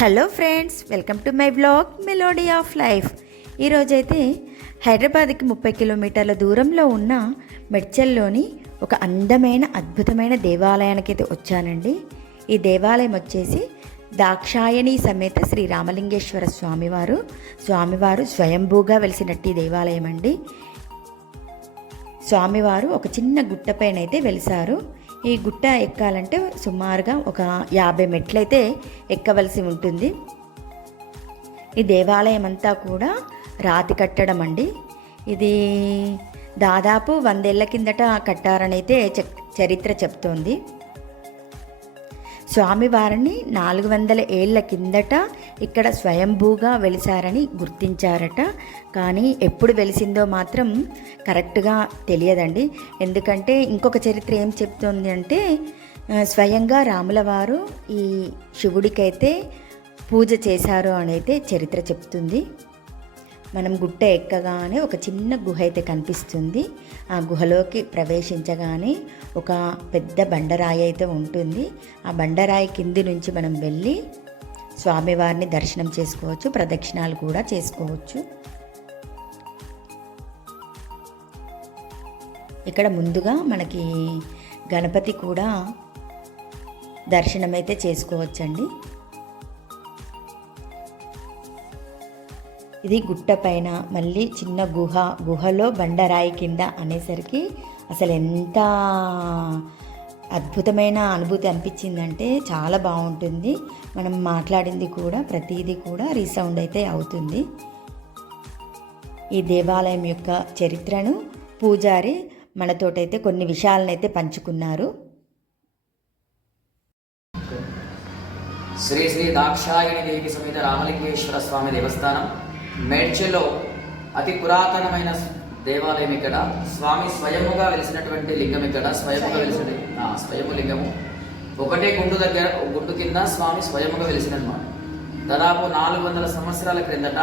Hello friends welcome to my blog melody of life. ఈరోజైతే హైదరాబాద్కి ముప్పై కిలోమీటర్ల దూరంలో ఉన్న మెడ్చల్లోని ఒక అందమైన అద్భుతమైన దేవాలయానికి అయితే వచ్చానండి. ఈ దేవాలయం వచ్చేసి దాక్షాయణి సమేత శ్రీ రామలింగేశ్వర స్వామివారు. స్వామివారు స్వయంభూగా వెలిసినట్టు ఈ దేవాలయం అండి స్వామివారు ఒక చిన్న గుట్టపైన అయితే వెలిసారు. ఈ గుట్ట ఎక్కాలంటే సుమారుగా ఒక యాభై మెట్లయితే ఎక్కవలసి ఉంటుంది. ఈ దేవాలయం అంతా కూడా రాతి కట్టడం అండి ఇది దాదాపు వందేళ్ళ కిందట కట్టారనైతే చరిత్ర చెప్తోంది. స్వామివారిని నాలుగు వందల ఏళ్ళ కిందట ఇక్కడ స్వయంభూగా వెలిసారని గుర్తించారట. కానీ ఎప్పుడు వెలిసిందో మాత్రం కరెక్ట్గా తెలియదండి. ఎందుకంటే ఇంకొక చరిత్ర ఏం చెప్తుంది అంటే స్వయంగా రాముల వారు ఈ శివుడికైతే పూజ చేశారు అని అయితే చరిత్ర చెప్తుంది. మనం గుట్ట ఎక్కగానే ఒక చిన్న గుహ అయితే కనిపిస్తుంది. ఆ గుహలోకి ప్రవేశించగానే ఒక పెద్ద బండరాయి అయితే ఉంటుంది. ఆ బండరాయి కింది నుంచి మనం వెళ్ళి స్వామివారిని దర్శనం చేసుకోవచ్చు ప్రదక్షిణాలు కూడా చేసుకోవచ్చు. ఇక్కడ ముందుగా మనకి గణపతి కూడా దర్శనమైతే చేసుకోవచ్చండి. ఇది గుట్ట పైన మళ్ళీ చిన్న గుహ గుహలో బండరాయి కింద అనేసరికి అసలు ఎంత అద్భుతమైన అనుభూతి అనిపించిందంటే చాలా బాగుంటుంది. మనం మాట్లాడింది కూడా ప్రతిదీ కూడా రీసౌండ్ అయితే అవుతుంది. ఈ దేవాలయం యొక్క చరిత్రను పూజారి మనతోటైతే కొన్ని విషయాలనైతే పంచుకున్నారు. శ్రీ శ్రీ దాక్షాయణి దేవి సమేత రామలింగేశ్వర స్వామి దేవస్థానం. మేడ్చలో అతి పురాతనమైన దేవాలయం ఇక్కడ. స్వామి స్వయముగా వెలిసినటువంటి లింగం ఇక్కడ. స్వయముగా వెలిసిన స్వయము లింగము. ఒకటే గుండు దగ్గర గుండు కింద స్వామి స్వయముగా వెలిసినమాట దాదాపు నాలుగు వందల సంవత్సరాల క్రిందట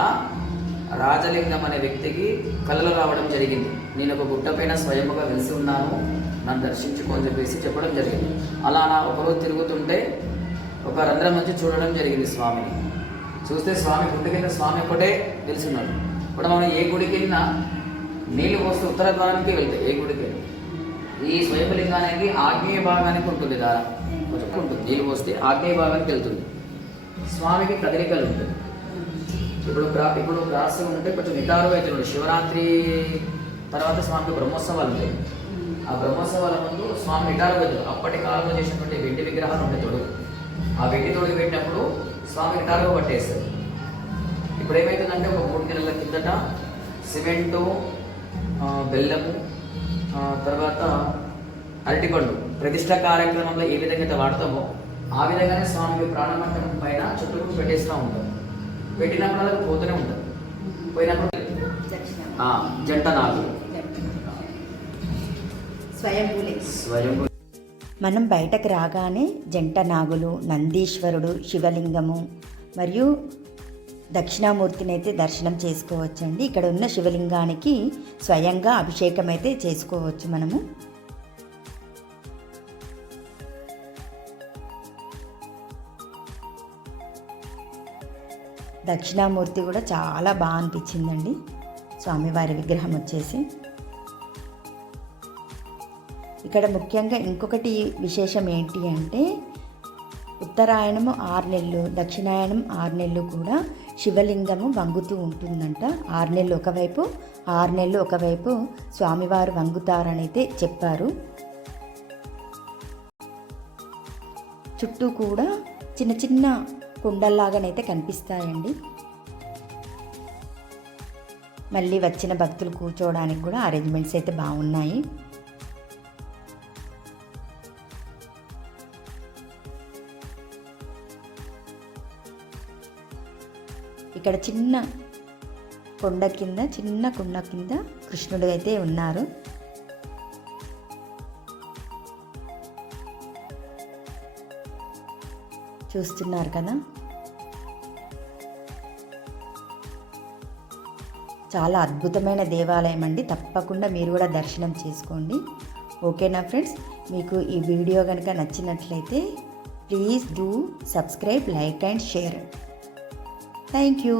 రాజలింగం అనే వ్యక్తికి కలలు రావడం జరిగింది. నేను ఒక గుట్టపైన స్వయముగా వెలిసి ఉన్నాను. నన్ను దర్శించుకో అని చెప్పేసి చెప్పడం జరిగింది. అలా నా ఒకరోజు తిరుగుతుంటే ఒక రంధ్రం నుంచి చూడడం జరిగింది స్వామిని. చూస్తే స్వామి గుడి కింద స్వామి ఒకటే తెలుసున్నాడు ఇప్పుడు మనం ఏ గుడి కింద నీళ్ళు పోస్తే ఉత్తర ద్వారానికి వెళ్తాయి ఏ గుడికి ఈ స్వయంలింగానికి ఆగ్నేయ భాగానికి ఉంటుంది దారా కొంచెం ఉంటుంది. నీళ్ళు పోస్తే ఆగ్నేయ భాగానికి వెళ్తుంది. స్వామికి కదలికలు ఉంటుంది ఇప్పుడు ఇప్పుడు క్రాస్ ఉంటే కొంచెం నిటారు అవుతున్నాడు శివరాత్రి తర్వాత స్వామికి బ్రహ్మోత్సవాలు ఉంటాయి. ఆ బ్రహ్మోత్సవాల ముందు స్వామి నిటారు అవుతుంది అప్పటి కాలంలో చేసినటువంటి వెండి విగ్రహాలు ఉంటాయి తొడుగు ఆ వెండి తొడుగు పెట్టినప్పుడు స్వామి నిటారుగా పట్టేస్తారు ఇప్పుడు ఏమవుతుందంటే ఒక మూడు నెలల కిందట సిమెంటు బెల్లము తర్వాత అరటిపండు ప్రతిష్ట కార్యక్రమంలో ఏ విధంగా అయితే వాడతామో ఆ విధంగానే స్వామికి ప్రాణమంటపం పైన చుట్టూ పెట్టేస్తూ ఉంటాం. పెట్టినప్పుడు అలా పోతూనే ఉంటాం. పోయినప్పుడు జంట నాగులు. స్వయం మనం బయటకు రాగానే జంట నాగులు నందీశ్వరుడు శివలింగము మరియు దక్షిణామూర్తిని అయితే దర్శనం చేసుకోవచ్చండి. ఇక్కడ ఉన్న శివలింగానికి స్వయంగా అభిషేకం అయితే చేసుకోవచ్చు మనము. దక్షిణామూర్తి కూడా చాలా బాగా అనిపించిందండి. స్వామివారి విగ్రహం వచ్చేసి. ఇక్కడ ముఖ్యంగా ఇంకొకటి విశేషం ఏంటి అంటే ఉత్తరాయణము ఆరు నెలలు దక్షిణాయనం ఆరు నెలలు కూడా శివలింగము వంగుతూ ఉంటుందంట. ఆరు నెలలు ఒకవైపు ఆరు నెలలు ఒకవైపు స్వామివారు వంగుతారనైతే చెప్పారు. చుట్టూ కూడా చిన్న చిన్న కుండల్లాగానైతే కనిపిస్తాయండి. మళ్ళీ వచ్చిన భక్తులు కూర్చోవడానికి కూడా అరేంజ్మెంట్స్ అయితే బాగున్నాయి. ఇక్కడ చిన్న కొండ కింద చిన్న కొండ కింద కృష్ణుడు అయితే ఉన్నారు. చూస్తున్నారు కదా? చాలా అద్భుతమైన దేవాలయం అండి. తప్పకుండా మీరు కూడా దర్శనం చేసుకోండి. ఓకేనా ఫ్రెండ్స్? మీకు ఈ వీడియో కనుక నచ్చినట్లయితే please do subscribe like and share. Thank you.